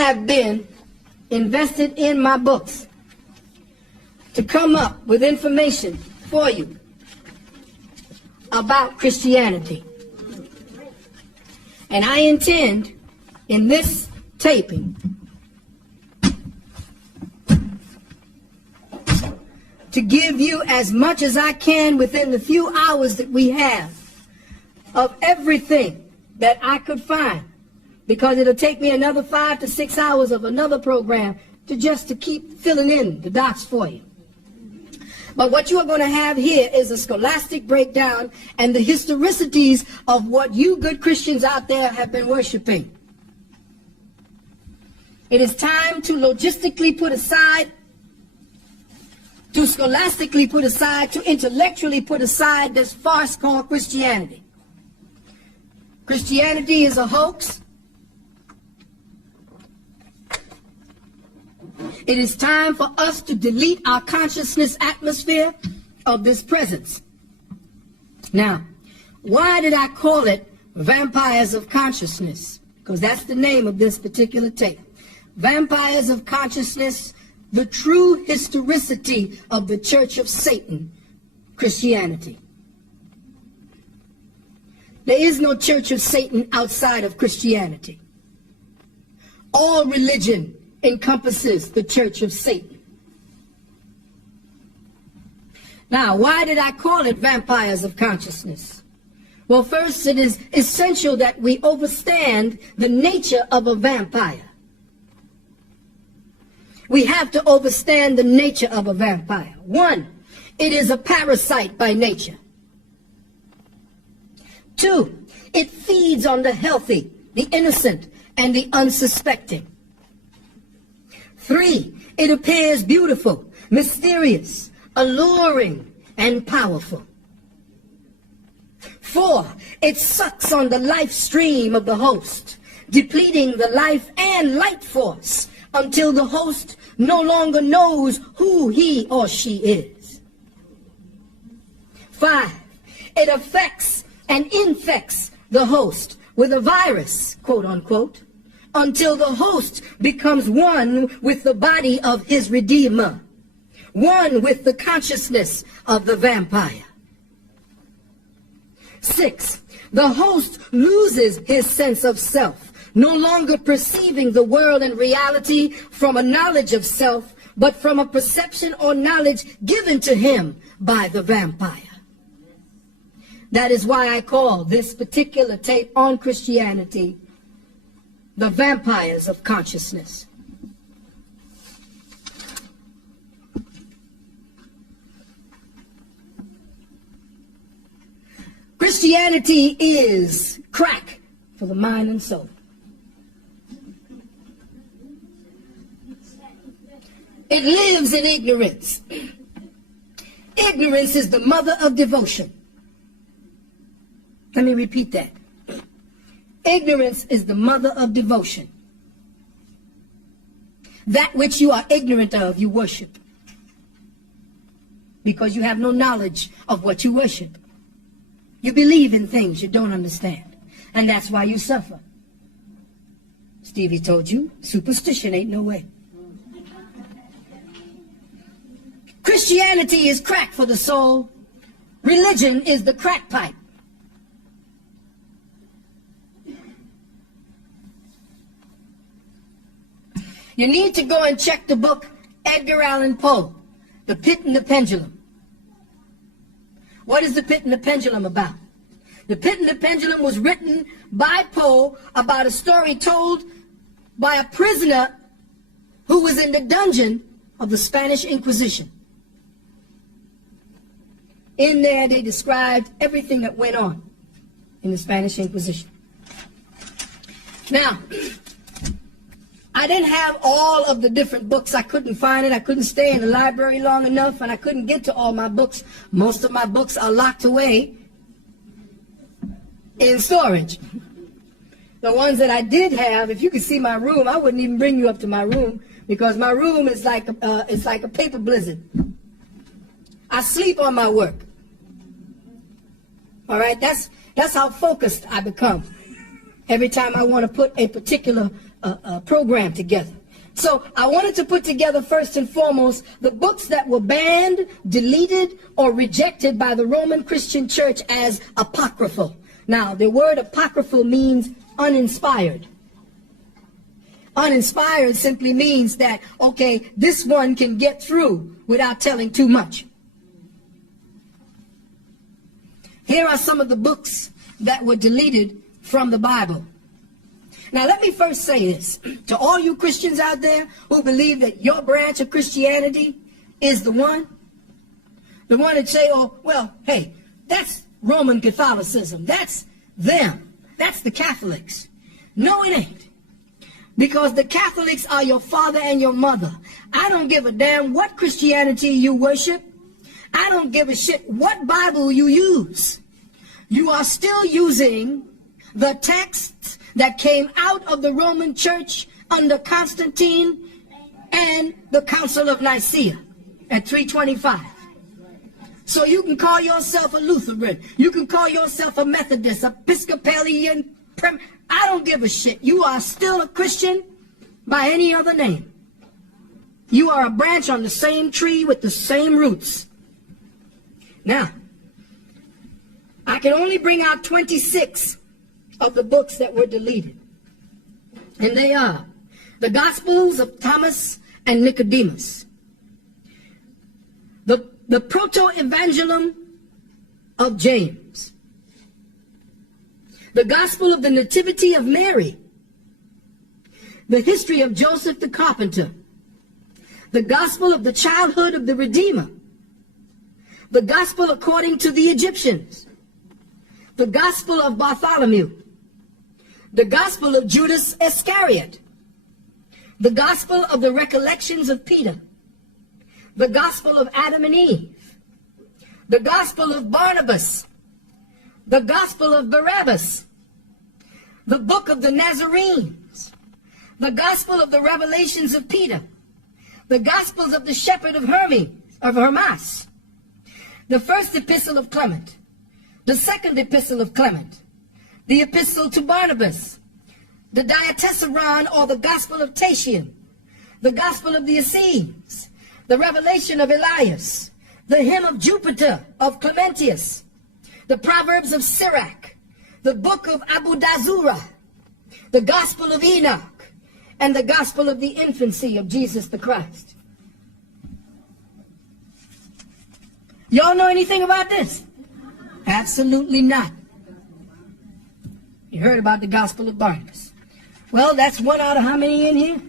have been invested in my books to come up with information for you about Christianity. And I intend in this taping to give you as much as I can within the few hours that we have of everything that I could find, because it'll take me another 5 to 6 hours of another program to keep filling in the dots for you. But what you are going to have here is a scholastic breakdown and the historicities of what you good Christians out there have been worshiping. It is time to logistically put aside, to scholastically put aside, to intellectually put aside this farce called Christianity. Christianity is a hoax. It is time for us to delete our consciousness atmosphere of this presence. Now, why did I call it Vampires of Consciousness? Because that's the name of this particular tape. Vampires of Consciousness, the true historicity of the Church of Satan, Christianity. There is no Church of Satan outside of Christianity. All religion encompasses the Church of Satan. Now, why did I call it Vampires of Consciousness? Well, first, it is essential that we understand the nature of a vampire. We have to understand the nature of a vampire. One, it is a parasite by nature. Two, it feeds on the healthy, the innocent, and the unsuspecting. Three, it appears beautiful, mysterious, alluring, and powerful. Four, it sucks on the life stream of the host, depleting the life and light force until the host no longer knows who he or she is. Five, it affects and infects the host with a virus, quote unquote, until the host becomes one with the body of his Redeemer, one with the consciousness of the vampire. Six, the host loses his sense of self, no longer perceiving the world and reality from a knowledge of self, but from a perception or knowledge given to him by the vampire. That is why I call this particular tape on Christianity the Vampires of Consciousness. Christianity is crack for the mind and soul. It lives in ignorance. Ignorance is the mother of devotion. Let me repeat that. Ignorance is the mother of devotion. That which you are ignorant of, you worship. Because you have no knowledge of what you worship. You believe in things you don't understand. And that's why you suffer. Stevie told you, superstition ain't no way. Christianity is crack for the soul. Religion is the crack pipe. You need to go and check the book Edgar Allan Poe, The Pit and the Pendulum. What is The Pit and the Pendulum about? The Pit and the Pendulum was written by Poe about a story told by a prisoner who was in the dungeon of the Spanish Inquisition. In there, they described everything that went on in the Spanish Inquisition. Now, I didn't have all of the different books. I couldn't find it. I couldn't stay in the library long enough, and I couldn't get to all my books. Most of my books are locked away in storage. The ones that I did have, if you could see my room, I wouldn't even bring you up to my room, because my room is like it's like a paper blizzard. I sleep on my work. All right, that's how focused I become. Every time I want to put a particular program together. So I wanted to put together first and foremost the books that were banned, deleted, or rejected by the Roman Christian Church as apocryphal. Now, the word apocryphal means uninspired. Uninspired simply means that, okay, this one can get through without telling too much. Here are some of the books that were deleted from the Bible. Now, let me first say this. To all you Christians out there who believe that your branch of Christianity is the one that say, oh, well, hey, that's Roman Catholicism. That's them. That's the Catholics. No, it ain't. Because the Catholics are your father and your mother. I don't give a damn what Christianity you worship. I don't give a shit what Bible you use. You are still using the texts that came out of the Roman Church under Constantine and the Council of Nicaea at 325. So you can call yourself a Lutheran. You can call yourself a Methodist, Episcopalian. I don't give a shit. You are still a Christian by any other name. You are a branch on the same tree with the same roots. Now, I can only bring out 26 of the books that were deleted. And they are the Gospels of Thomas and Nicodemus, the Proto-Evangelium of James, the Gospel of the Nativity of Mary, the history of Joseph the Carpenter, the Gospel of the childhood of the Redeemer, the Gospel according to the Egyptians, the Gospel of Bartholomew, the Gospel of Judas Iscariot, the Gospel of the Recollections of Peter, the Gospel of Adam and Eve, the Gospel of Barnabas, the Gospel of Barabbas, the Book of the Nazarenes, the Gospel of the Revelations of Peter, the Gospels of the Shepherd of Hermas, the First Epistle of Clement, the Second Epistle of Clement, the Epistle to Barnabas, the Diatessaron or the Gospel of Tatian, the Gospel of the Essenes, the Revelation of Elias, the Hymn of Jupiter of Clementius, the Proverbs of Sirach, the Book of Abu Dazura, the Gospel of Enoch, and the Gospel of the Infancy of Jesus the Christ. Y'all know anything about this? Absolutely not. You heard about the Gospel of Barnabas. Well, that's one out of how many in here?